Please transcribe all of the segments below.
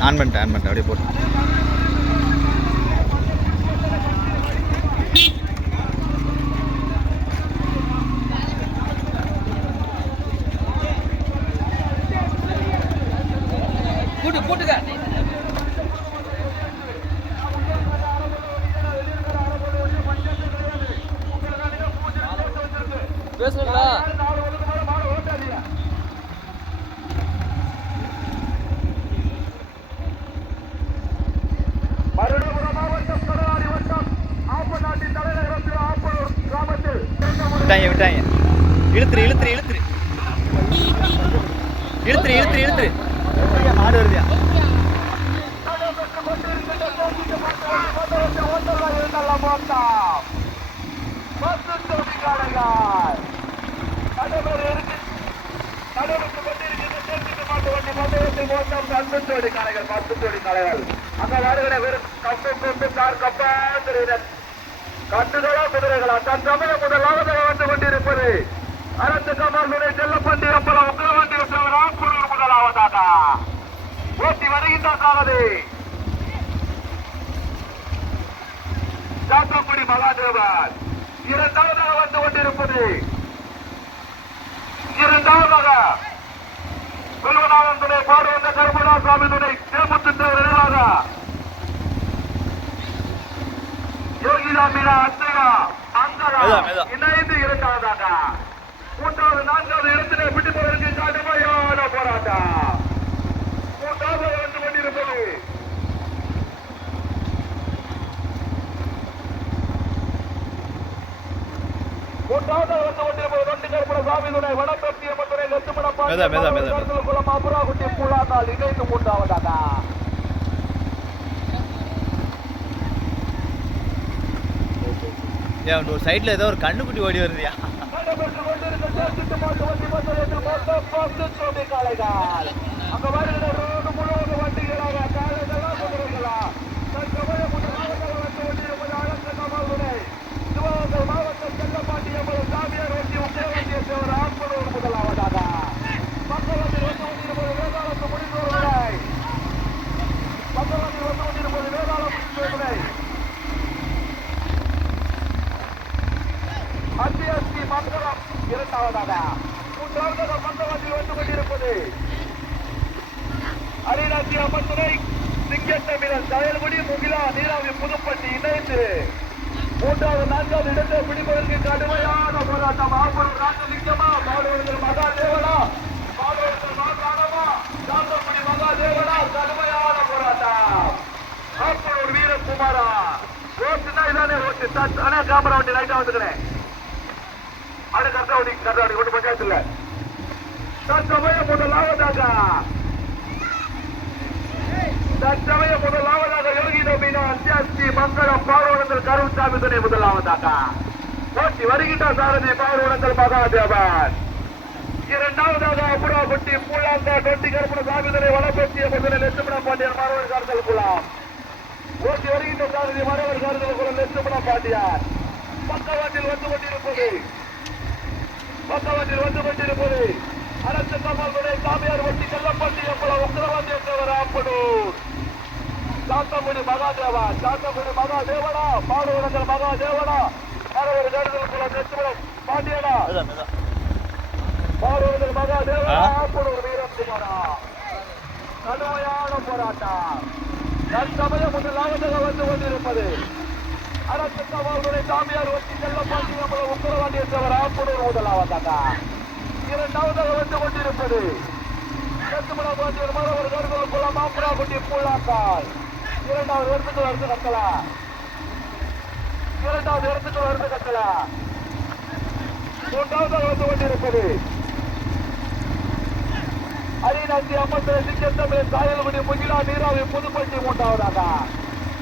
On பண்ணிட்டேன் on பண்ணிட்டேன் அப்படியே போட்டு விட்டாங்க விட்டாங்க. இழுத்துரு இழுத்துரு இழுத்துரு. இழுத்துரு இழுத்துரு இழுத்துரு. மாடு வருதியா கட்டுகளா குதிரைகளா? தன் தமிழ முதலாவதாக வந்து கொண்டிருப்பது. அரசு கமாலுடைய செல்லப்பண்டி அப்பளம் உங்களவண்டி விட்டவர் ஆக்கூர் முதலாவதாக ஓட்டி வருகின்ற சாரதி. சாத்தங்குடி மகாதேவன் இரண்டாவதாக வந்து கொண்டிருப்பது. இரண்டாவதாக குருவநாதன் துணை பாடு வந்த கருமணா சுவாமி துணை தேமுத்து தேவர் யோகிதா மீனா மெதுவா, மெதுவா. இணைந்து இரண்டாவதாக மூன்றாவது நான்காவது இடத்திலே பிடிப்பதற்கு கடுமையான போராட்டம். மூன்றாவது வந்து கொண்டிருப்பது. மூன்றாவது வந்து கொண்டிருப்பது ரெண்டு கருப்பட சுவாமி துணை வடப்பெட்டிய மதுரை லட்சுமண மெதுவா, மெதுவா, மெதுவா. குளம் அபுராகுட்டி பூலாக்கால் இணைந்து மூன்றாவதாக ஏன் ஒரு சைடில் ஏதோ ஒரு கண்ணுக்குட்டி ஓடி வருதுயா நடைபெற்றுக் கொண்டிருந்த தேர்ச்சிட்டு மாட்டு வண்டி பந்தயத்தில் மொத்தம் பத்து ஜோடி காளைகள். அங்க வருகிற ரோடு முழுவதும் வண்டிகளாக காளைகளா, குதிரைகளா? தற்சமயம் முதலாவதாக வந்து கொண்டிருப்பது அழகு கமலுரை. சிவகங்கை மாவட்டம் செல்லப்பாண்டி எவ்வளவு சாமியார் வண்டி உக்கிரவண்டிய தேவர் ஆம்பலூர் முதலாவதாக மக்களத்தில் வந்து கொண்டிருப்பது வேதாளத்து முடிந்தோர்களை மக்களத்தில் வந்து கொண்டிருப்பது வேதாள முடிந்தோர்களை அத்தியாசி மங்களம் இரண்டாவதாக மூன்றாவதாக மண்டலத்தில் வந்து கொண்டிருப்பது அரிநாச்சி அம்மத்துறை சிங்கத்தமிழன் செயல்படி முகிலா நீராவி புதுப்பட்டி இணைந்து மூன்றாவது நான்காவது இடத்தை பிடிப்பதற்கு கடுமையான போராட்டம். ஆபரம் ராஜலிங்கமா பாடுவர்கள் மகாதேவனா? பாடுவர்கள் மாகாணமா? சாந்தமணி மகாதேவனா? கடுமையான போராட்டம். ஆப்பூர் வீரகுமாரா ரோட்டுனா இதானே ரோட்டு. தட் அண்ணா கேமரா வண்டி லைட்டா வந்துக்கிறேன் அது கர்த்தாவடி கர்த்தாவடி கொண்டு பஞ்சாயத்துல தற்சமய முதலாவதாக மங்களம் பார்வனங்கள் கருணாமி துணை முதலாவதாக. போட்டி வருகின்ற சாரதி பார்வனங்கள் மகாதேவன். இரண்டாவதாக அபுராபட்டி பூலாந்தா டொட்டி கருப்பண சாமிதனை வளப்பட்டிய முதலில் லட்சுமண பாண்டியர் மரவர் கார்தல் குலாம். போட்டி வருகின்ற சாரதி மரவர் கார்தல் குலம் லட்சுமண பாண்டியார் பக்கவாட்டில் வந்து கொண்டிருப்பது. பக்கவாட்டில் வந்து கொண்டிருப்பது. அரசு கமல்துறை சாமியார் ஒட்டி செல்லப்பட்டி எவ்வளவு உத்தரவாதி என்றவர் ஆப்பனூர். சாத்தங்குடி மகாதேவா சாத்தங்குடி மகாதேவனா பாடுவனங்கள் மகாதேவனா மரவர் கருதல் குலம் லட்சுமணம் பாண்டியனா. பாடுவர்கள் மகாதேவனா? ஆப்பனூர் வீரகுமாரா கடுமையான போராட்டம். தற்சமயம் முதலாவதாக வந்து கொண்டிருப்பது. அரசு சவால்களை சாமியார் வச்சு செல்லப்பாண்டி நம்மள உத்தரவாண்டி என்றவர் ஆப்பனூர் இரண்டாவதாக வந்து கொண்டிருப்பது. கட்டுமண பாண்டியர் மரவர் கருதல் குளம் மாப்புரா குட்டி பூலாக்கால் இரண்டாவது இடத்துக்கு வருது கத்தலா. இரண்டாவது இடத்துக்கு வருது கத்தலா. மூன்றாவது வந்து கொண்டிருப்பது. அரிநாச்சி அம்மன் செந்தமிழ் சாயல்குடி முகிலா நீராவி புதுப்பட்டி மூன்றாவதாக.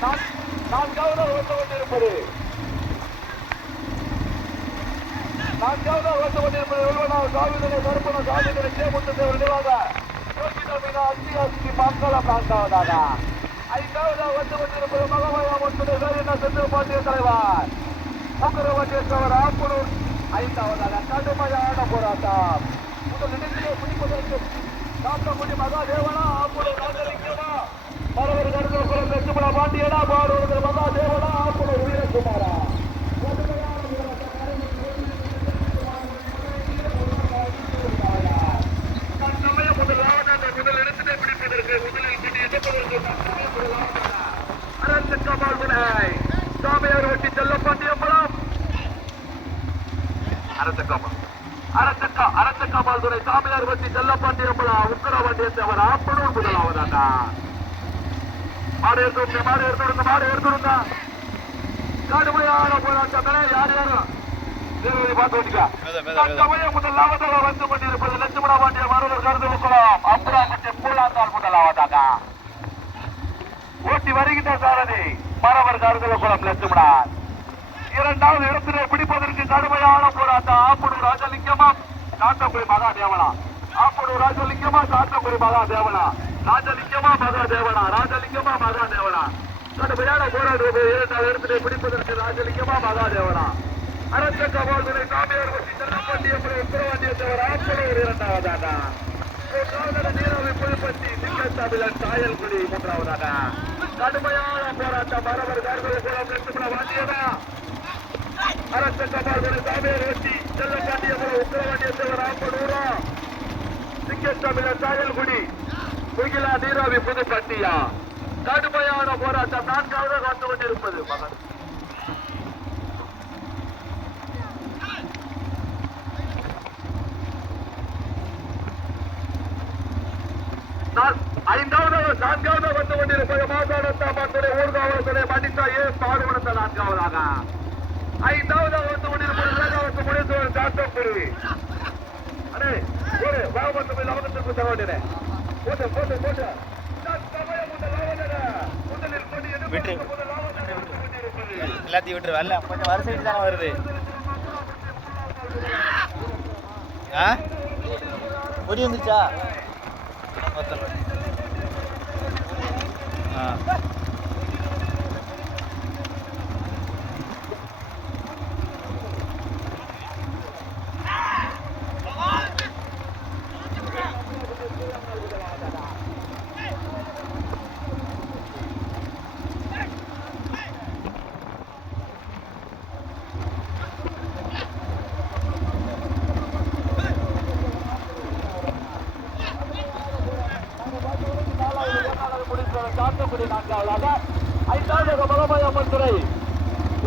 நான் வந்து கொண்டிருப்பது. நான்காவது வந்து கொண்டிருப்பது வெல்வனார் சாமிதனை கருப்பன சாமிதனை சேமுத்து தேவர் நிவாக யோகிதமினா அத்தி அத்தி மங்களம் நான்காவதாக. ஐந்தாவதாக வந்து கொண்டிருப்பது மகமயா முத்துடைய வேறின செந்தில் பாண்டிய தலைவர் முக்கரவட்டேஸ்வரர் ஆப்பனூர் ஐந்தாவதாக கடுமையான போராட்டம் முதல் இடத்திலே பிடிப்பதற்கு காத்தங்குடி மகாதேவனா ஆப்பனூர் ராஜலிங்கமா பாண்டியனா பாடுவது மகாதேவனா ஆப்பன வீரகுமாரா முதல் இடத்திலே பிடிப்பதற்கு முதலில் பிடி சாமியார் வெட்டி செல்லப்பாண்டியம்பலம் அரசு கமால் அரசக்கா அரசக்கமால் துறை சாமியார் வெட்டி செல்லப்பாண்டியம்பலம் உக்கரவாண்டியத்தவர் ஆப்பனூர் முதலாவதாக மாடு எடுத்து மாடு எடுத்து மாடு எடுத்து கடுமையான போராட்டங்களே யார் யாரும் முதலாவதாக வந்து கொண்டிருப்பது லட்சுமண பாண்டிய மருவர் கருது குளம் அப்புறாமட்டி பூலாந்தாள் முதலாவதாக. ஓட்டி வருகின்ற சாரதி. மரவர் கருது குளம் லட்சுமணன் இரண்டாவது இடத்திலே பிடிப்பதற்கு கடுமையான போராட்டம். ஆப்பனூர் ராஜலிங்கமா காட்டங்குடி மகா தேவனா ஆப்பனூர் ராஜலிங்கமா காட்டங்குடி மகா தேவனா ராஜலிங்கமா மகாதேவனா. ராஜலிங்கமா மகாதேவனா. கடுமையான போராட்டம் இரண்டாவது இடத்திலே பிடிப்பதற்கு ராஜலிங்கமா மகாதேவனா. அரச கவால்துறை சாமியார் வசி செல்லப்பட்டியப்படி உத்தரவாண்டியத்தவர் ஆப்பனூர் இரண்டாவதாக மூன்றாவதாக நீராவி புதுப்பட்டி சிங்கத்தமிழன் சாயல்குடி மூன்றாவதாக கடுமையான போராட்டம் மரவர் கருது குளம் லட்சுமண வாண்டியதா அரச கபால்துறை சாமியார் சாயல்குடி குகிலா நீராவி புதுப்பட்டியா கடுமையான போராட்டம். நான்காவது வந்து கொண்டிருப்பது மகன் நான் ஐந்தாவது நான்காவது வந்து கொண்டிருப்பது மாசாடத்தாமத்துறை ஊர்காவல்துறை மடித்தா ஏ பாடுபடுத்த நான்காவதாக? ஐந்தாவது வந்து கொண்டிருப்பது வேகாவத்து முடித்தவர் சாத்தம்புரி அடே ஒரு வாகமத்து போய் லவகத்துக்கு தகவலே போட்டு போட்டு போட்டு. கொண்டிருப்பது. எல்லாத்தையும் விட்டுரு வரல. கொஞ்சம் வரிசைட்டு தானே வருது. ஆ? பொடி வந்துச்சா 啊。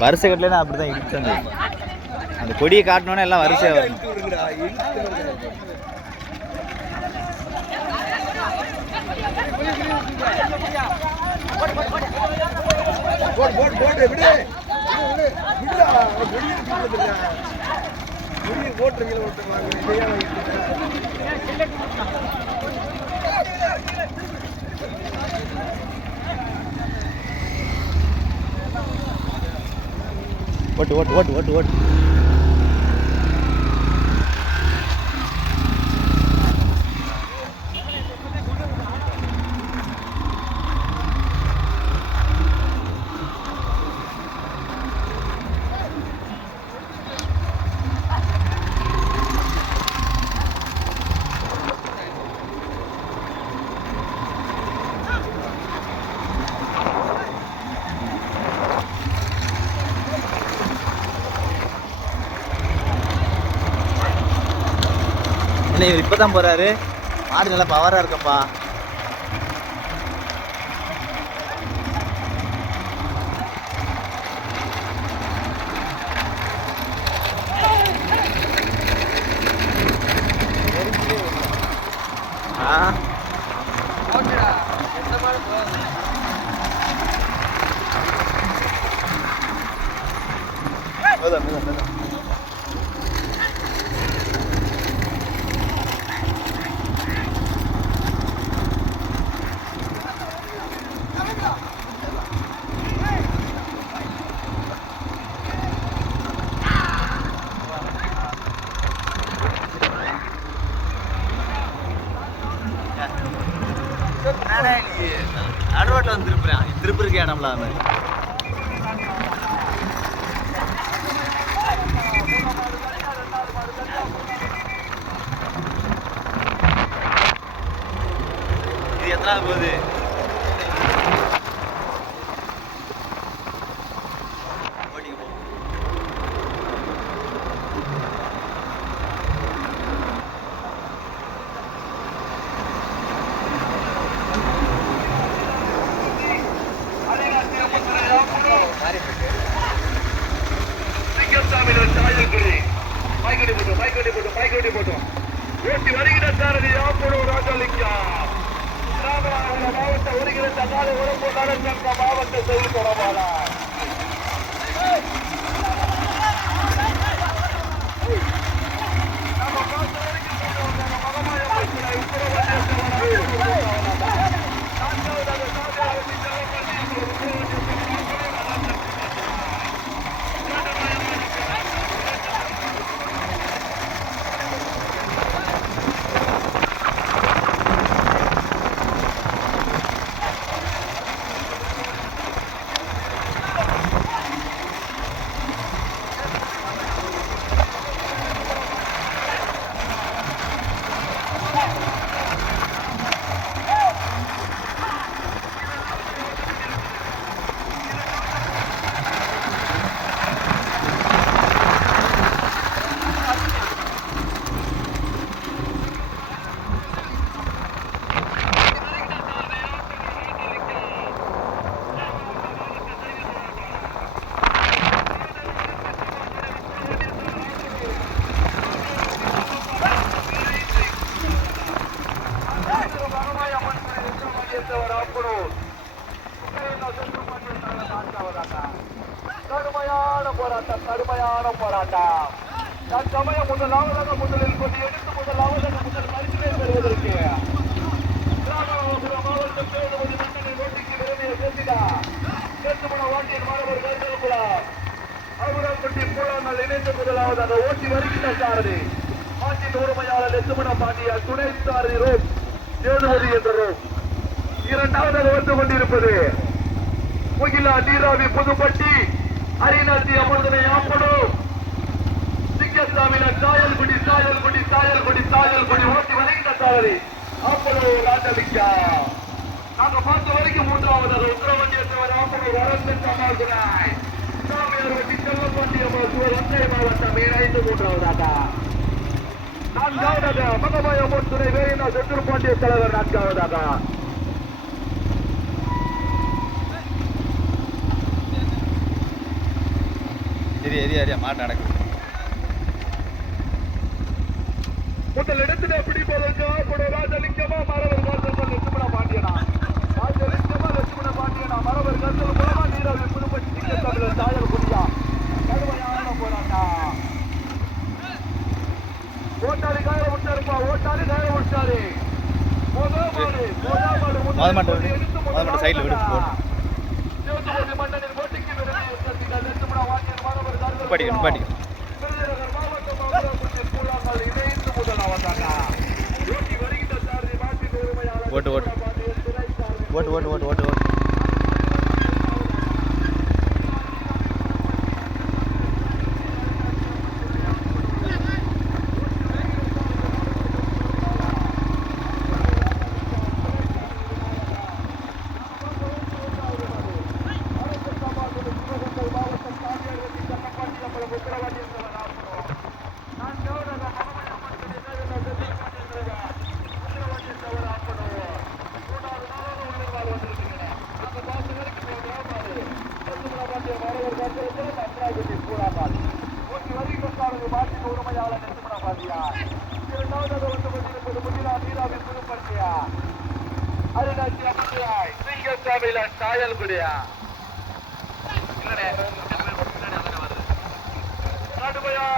வரிசை கட்டலாம் அப்படி தான் இடிச்சாங்க. அந்த கொடியை காட்டினோன்னே எல்லாம் வரிசையாக வரும் போடு போடு போடு விடு விடுடா கொடியை தூக்கி வந்துடுறா ஒருத்தர் ஓட்டு ஓட்டு ஓட்டு ஓட்டு ஓட்டு. இல்லை இவர் இப்போ தான் போகிறாரு மாடு நல்லா பவராக இருக்கப்பா. திருப்பூருக்கு இடம்ல அது மாதிரி இது எத்தனாவது போகுது உடம்பு நலச்சங்க மாவட்ட செய்தி தொடர்பாளர் நம்ம பார்த்த வரைக்கும் நம்ம மகமாய அமைச்சரை உத்தரவாதம் நான்காவது சாமியார் கடுமையான போராட்டம் கடுமையான போராட்டம் தற்சமயம் முதலாவதாக முதலில் கொண்டு எடுத்து முதலாவதாக முதல் பரிசினை பெறுவதற்கு ராமநாதபுரம் மாவட்டம் பேருவது மன்னனின் ஓட்டிக்கு விரும்பிய பேசிடா கேட்டுமண வாட்டியின் மாணவர் கருதல் குலாம் அருகுராம்பட்டி இணைந்து முதலாவதாக ஓட்டி வருகின்ற சாரதி. மாட்டின் உரிமையாளர் எத்துமண பாண்டிய துணை சாரதி ரோம் சேதுபதி என்ற ரோம். இரண்டாவதாக வந்து கொண்டிருப்பது முகிலா நீராவி புதுப்பட்டி. அரிநாட்டி அமர்தனை ஆப்படும் சிங்கசாமியினர் சாயல்குடி சாயல்குடி சாயல்குடி சாயல்குடி ஓட்டி வருகின்ற சாரதி. ஆப்படும் ராஜலிங்கா. நாங்க பார்த்த வரைக்கும் மூன்றாவதாக உத்தரவண்டியத்தவர் வரந்தன் சாமியார் வெட்டி ஒன்றை மாவட்டம் இணைந்து மூன்றாவதாக. நான்காவதாக மகமாய வேறினா தலைவர் நான்காவதாக. மாட்டு நடக்குது. முதல் இடத்துல பிடிப்பதற்கு ஆப்படும் ராஜலிங்கமா மரவர் கருத்தல் லட்சுமண பாண்டியனா? ராஜலிங்கமா லட்சுமண பாண்டியனா? மரவர் கருத்தல் மூலமா நீராவி புதுப்பட்டி சிங்கத்தமிழர் சாயல் குடியா? கடுமையான போராட்டம் ஓட்டாளி காய விட்டாருப்பா ஓட்டாளி காய விட்டாரு முதல் மாடு முதல் மாடு மொத மாட்டை விடு. மொத மாட்டை side ல விடு. போடு. சேதுபதி மன்னனின் போட்டிக்கு விருது சந்திக்க லட்சுமண பாண்டியன் மரவர் கருத்தல் நிப்பாட்டிக்க மூலமா நிப்பாட்டிக்க விருதுநகர் மாவட்டம் மாவட்டத்தில் கூழாங்கல் இணைந்து முதலாவதாக ஓட்டி வருகின்ற சாரதி மாட்டின் உரிமையாளர் ஓட்டு,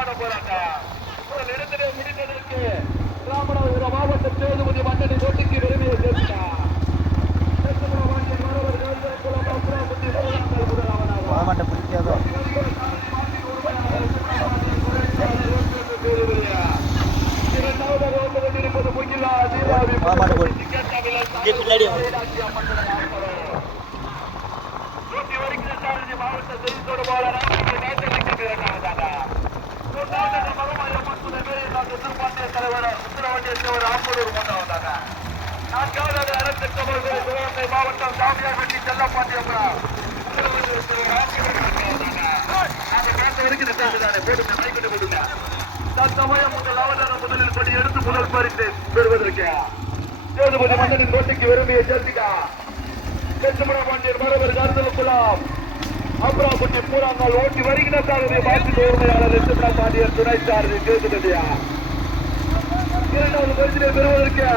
கடுமையான போராட்டம். இடத்திலே முடிந்ததற்கு ராமநாதபுரம் மாவட்ட சேதுபதி மன்னனி நோட்டிக்கு பெருமையை சேர்த்தார். சேத்துபுரமாண்டியன் மரவர் கவிஞர் குலம் அப்புறாபுத்தி முதலாமல் முதலாவதாக மாமாட்ட பிடிக்காதோ மாமாட்ட போடு. இங்கே மாவட்டம் சாமியார்பட்டி செல்லப்பாண்டியபுரம். தற்சமயம் முதலாவதான முதலில் படி எடுத்து முதல் பரிசு பெறுவதற்கு. சேதுபதி மன்னனின் கோட்டைக்கு விரும்பிய ஜெர்சிகா பெற்றுமண பாண்டியர் மரவர் கருதல் குலாம். அப்புறாப்பட்டி பூராங்கால் ஓட்டி வருகிற சாரதி மாற்று உரிமையாளர் பாண்டியர் துணை சாரதி சேதுபதியா இரண்டாவது பரிசினை பெறுவதற்கு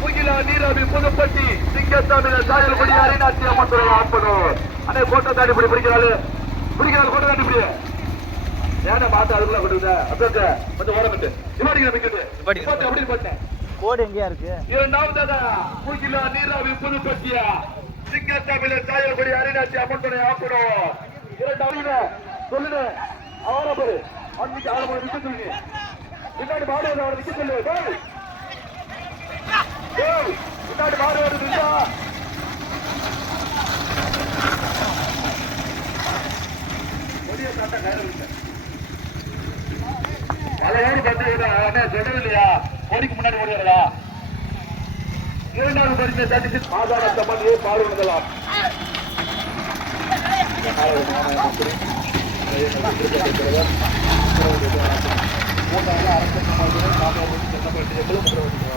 முகிலா நீராவி புதுப்பட்டி சிங்கசாமி சாயல்படி அரிநாச்சி அம்மன் துறை ஆப்பனூர் அண்ணே கோட்டை தாண்டி இப்படி பிடிக்கிறாள். பிடிக்கிறாள் கோட்டை தாண்டி இப்படி ஏன்னா பார்த்து அதுக்குள்ள விடுங்க அப்படியே கொஞ்சம் ஓரமிட்டு மிக்கது நிப்பாட்டிக்கிறேன். அப்படி போட்டேன் கோடு எங்கேயா இருக்கு? இரண்டாவதாக முகிலா நீராவி புதுப்பட்டியா? சிங்கசாமியில சாயல்படி அரிநாச்சி அம்மன் துறை ஆப்பனூர் இரண்டாவது சொல்லுங்க அவரை பாரு. அன்னைக்கு ஆளை போய் நிக்க சொல்லுங்க பின்னாடி மாடு வந்து அவரை நிக்க சொல்லு டேய். டேய், பின்னாடி மாடு வருது நின்றா. கொடியை தாண்டா கயிறு பழையோடு பத்து அண்ணே இல்லையா கோடிக்கு முன்னாடி ஓடிடுறா இரண்டாவது பரிசை தடுத்து ஆதார சம்பந்தியை பார்வையிடலாம் மூன்றாவது அரசு சமாஜம் நாலாவது செல்லப்பட்டு